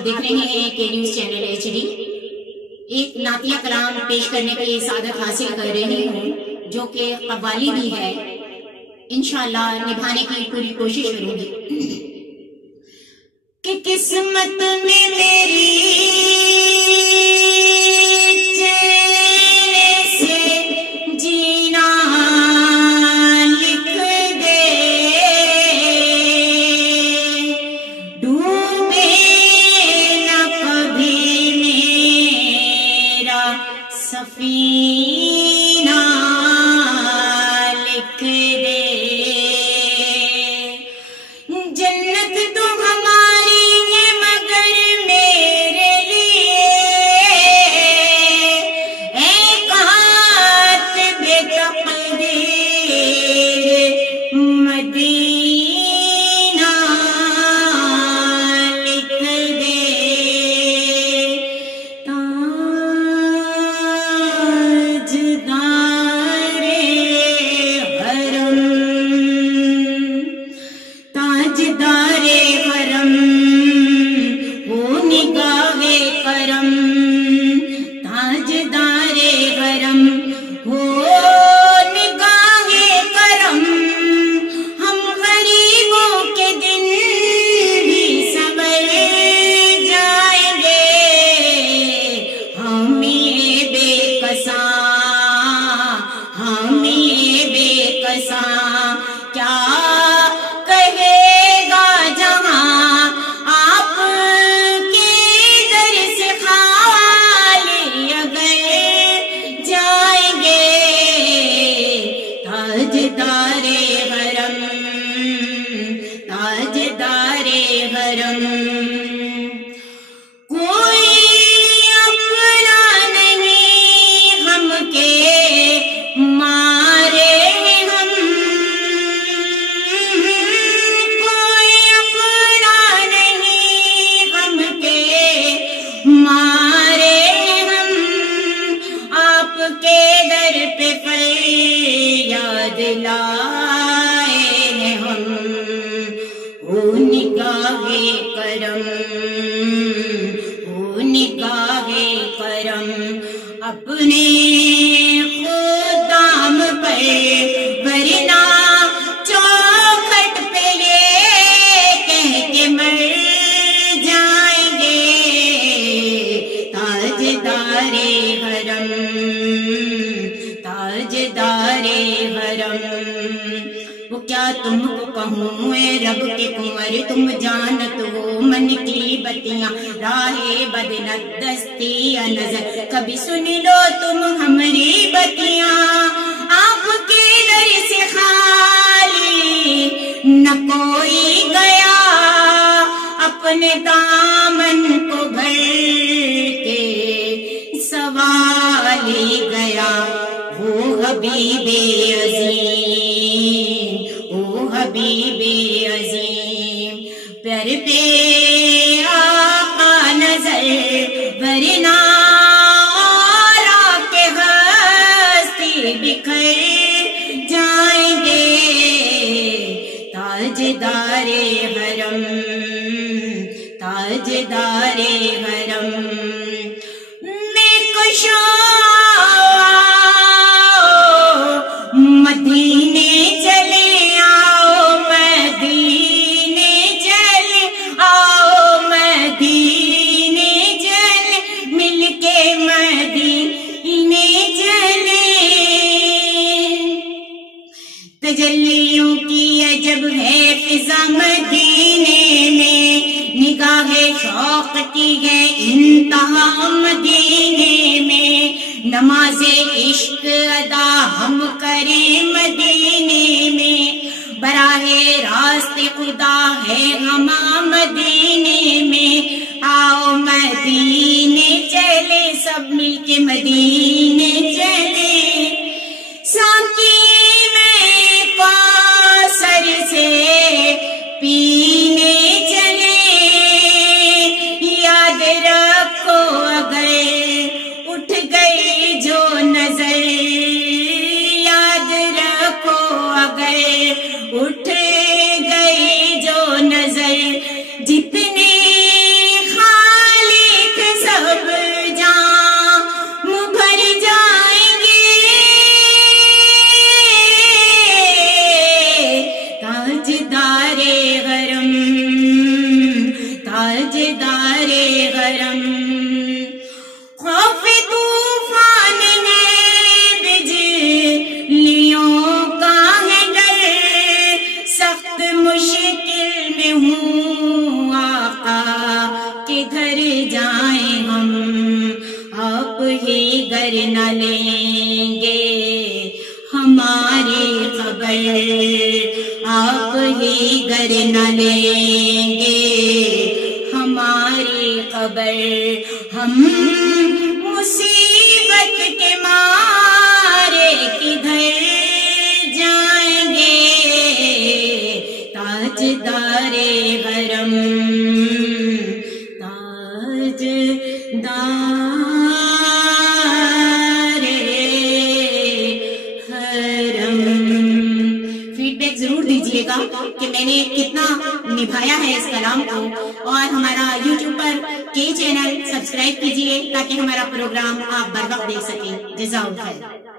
آپ دیکھ رہے ہیں کے نیوز چینل HD۔ ایک نعتیہ کلام پیش کرنے کی سعادت حاصل کر رہی ہوں جو کہ قوالی بھی ہے، انشاءاللہ نبھانے کی پوری کوشش کروں گی۔ کہ قسمت میں میری اپنے خدام پر ورنہ چوکھٹ پہ یہ کہہ کے مر جائیں گے تاجدار حرم تاجدار حرم۔ وہ کیا تم کو کہوں اے رب کے کنور، تم جانت ہو من کی بتیاں راہ بدنت دستی نظر، کبھی سن لو تم ہماری بتیاں آپ کے در سے خالی نہ کوئی گیا، اپنے دامن کو بھر کے سوالی گیا۔ وہ حبیب عظیم وہ حبیب عظیم پر پہ آقا نظر، ورنہ اور کے ہستی بکھر جائیں گے تاجدار حرم تاجدار حرم۔ میں کشا مدینے چلے آؤ مدینے چلے آؤ مدینے چلے مل کے مدینے چلے۔ تجلیوں کی عجب ہے فضا مدینے میں، نگاہ شوق کی ہے انتہا مدینے میں، نماز عشق ادا ہم کریں مدینے میں، براہ راست خدا ہے ہما مدینے میں۔ آؤ مدینے چلے سب مل کے مدینے چلے، ساقی میں کوثر سے پینے چلے۔ یاد رکھو اگر اٹھ گئی جو نظر، یاد رکھو اگر اٹھ گئی جو نظر، جتنے تاجدار حرم خوف طوفان ہے بجلیوں کا ہے ڈر سخت مشکل میں ہوں آقا کدھر جائیں ہم آپ ہی گر نہ لیں گے ہماری خبر آپ ہی گر نہ لیں گے ہماری خبر ہم مصیبت کے مارے کدھر جائیں گے تاجدار حرم تاجدار حرم فیڈ بیک ضرور دیجیے گا کہ میں نے کتنا نبھایا ہے اس کلام کو اور ہمارا یوٹیوب پر کے چینل سبسکرائب کیجیے تاکہ ہمارا پروگرام آپ بر وقت دیکھ سکیں جزاک اللہ خیر